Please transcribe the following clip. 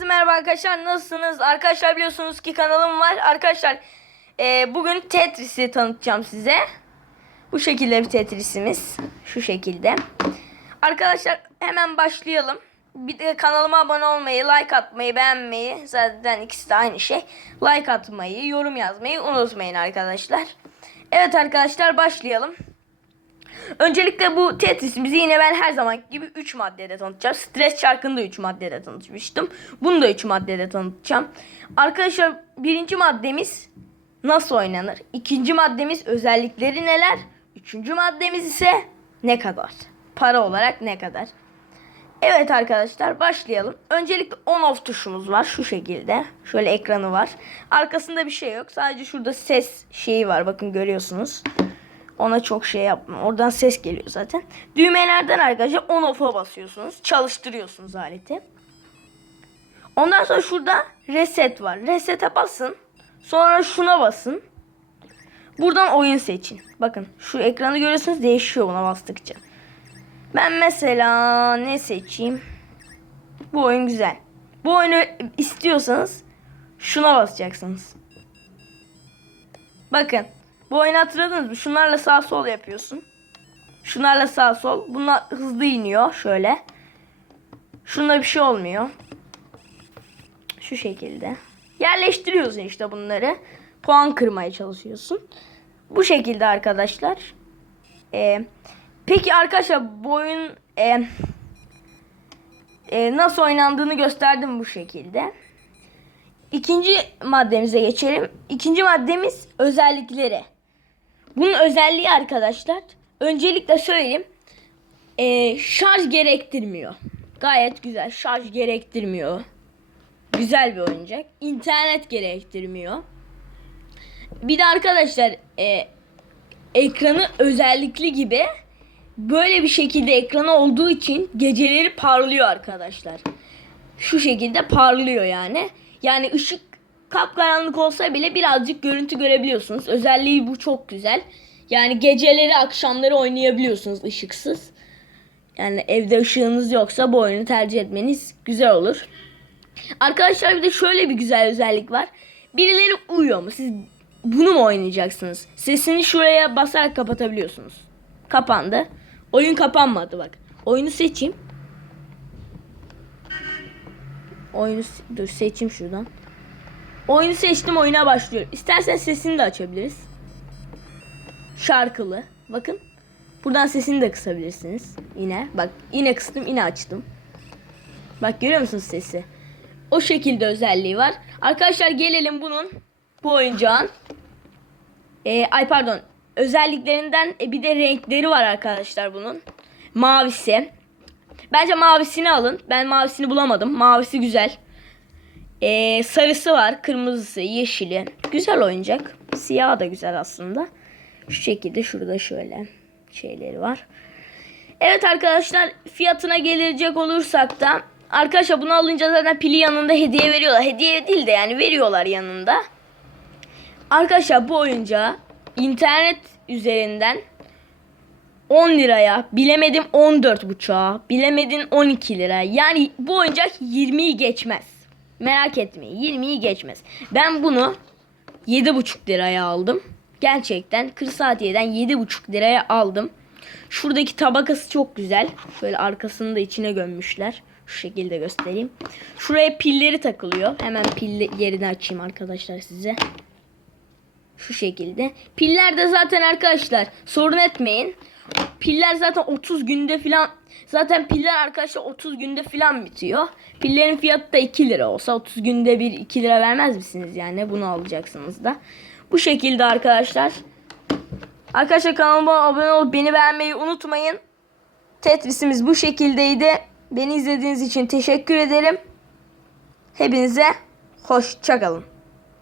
Herkese merhaba arkadaşlar nasılsınız? Arkadaşlar biliyorsunuz ki kanalım var. Arkadaşlar e, bugün Tetris'i tanıtacağım size. Bu şekilde bir Tetris'imiz. Şu şekilde. Arkadaşlar hemen başlayalım. Bir de kanalıma abone olmayı, like atmayı, beğenmeyi zaten ikisi de aynı şey. Like atmayı, yorum yazmayı unutmayın arkadaşlar. Evet arkadaşlar başlayalım. Öncelikle bu Tetris'imizi yine ben her zaman gibi 3 maddede tanıtacağım. Stres çarkını da 3 maddede tanıtmıştım. Bunu da 3 maddede tanıtacağım. Arkadaşlar birinci maddemiz nasıl oynanır? İkinci maddemiz özellikleri neler? Üçüncü maddemiz ise ne kadar? Para olarak ne kadar? Evet arkadaşlar başlayalım. Öncelikle on off tuşumuz var şu şekilde. Şöyle ekranı var. Arkasında bir şey yok. Sadece şurada ses şeyi var. Bakın görüyorsunuz. Ona çok şey yapma. Oradan ses geliyor zaten. Düğmelerden arkadaşlar on off'a basıyorsunuz. Çalıştırıyorsunuz aleti. Ondan sonra şurada reset var. Reset'e basın. Sonra şuna basın. Buradan oyun seçin. Bakın şu ekranı görüyorsunuz değişiyor buna bastıkça. Ben mesela ne seçeyim? Bu oyun güzel. Bu oyunu istiyorsanız şuna basacaksınız. Bakın. Bu oyunu hatırladınız mı? Şunlarla sağ sol yapıyorsun. Şunlarla sağ sol. Bunlar hızlı iniyor şöyle. Şunda bir şey olmuyor. Şu şekilde. Yerleştiriyorsun işte bunları. Puan kırmaya çalışıyorsun. Bu şekilde arkadaşlar. Ee, peki arkadaşlar bu oyun e, e, nasıl oynandığını gösterdim bu şekilde. İkinci maddemize geçelim. İkinci maddemiz özellikleri. Bunun özelliği arkadaşlar öncelikle söyleyeyim. Ee, şarj gerektirmiyor. Gayet güzel. Şarj gerektirmiyor. Güzel bir oyuncak. İnternet gerektirmiyor. Bir de arkadaşlar e, ekranı özellikli gibi böyle bir şekilde ekranı olduğu için geceleri parlıyor arkadaşlar. Şu şekilde parlıyor yani. Yani ışık kapkaranlık olsa bile birazcık görüntü görebiliyorsunuz. Özelliği bu çok güzel. Yani geceleri akşamları oynayabiliyorsunuz ışıksız. Yani evde ışığınız yoksa bu oyunu tercih etmeniz güzel olur. Arkadaşlar bir de şöyle bir güzel özellik var. Birileri uyuyor mu? Siz bunu mu oynayacaksınız? Sesini şuraya basarak kapatabiliyorsunuz. Kapandı. Oyun kapanmadı bak. Oyunu seçeyim. Oyunu dur seçeyim şuradan. Oyunu seçtim oyuna başlıyor. İstersen sesini de açabiliriz. Şarkılı. Bakın. Buradan sesini de kısabilirsiniz. Yine. Bak yine kıstım yine açtım. Bak görüyor musunuz sesi? O şekilde özelliği var. Arkadaşlar gelelim bunun bu oyuncağın. Ee, ay pardon. Özelliklerinden e, bir de renkleri var arkadaşlar bunun. Mavisi. Bence mavisini alın. Ben mavisini bulamadım. Mavisi güzel. Ee, sarısı var. Kırmızısı, yeşili. Güzel oyuncak. Siyah da güzel aslında. Şu şekilde şurada şöyle şeyleri var. Evet arkadaşlar fiyatına gelecek olursak da arkadaşlar bunu alınca zaten pili yanında hediye veriyorlar. Hediye değil de yani veriyorlar yanında. Arkadaşlar bu oyuncağı internet üzerinden 10 liraya, bilemedim 14 buçuğa, bilemedin 12 lira. Yani bu oyuncak 20'yi geçmez. Merak etmeyin 20'yi geçmez. Ben bunu 7,5 liraya aldım. Gerçekten Kırsaatiye'den 7,5 liraya aldım. Şuradaki tabakası çok güzel. Şöyle arkasını da içine gömmüşler. Şu şekilde göstereyim. Şuraya pilleri takılıyor. Hemen pil yerini açayım arkadaşlar size. Şu şekilde. Piller de zaten arkadaşlar sorun etmeyin. Piller zaten 30 günde filan zaten piller arkadaşlar 30 günde filan bitiyor. Pillerin fiyatı da 2 lira olsa 30 günde bir 2 lira vermez misiniz yani bunu alacaksınız da. Bu şekilde arkadaşlar. Arkadaşlar kanalıma abone olup beni beğenmeyi unutmayın. Tetris'imiz bu şekildeydi. Beni izlediğiniz için teşekkür ederim. Hepinize hoşçakalın.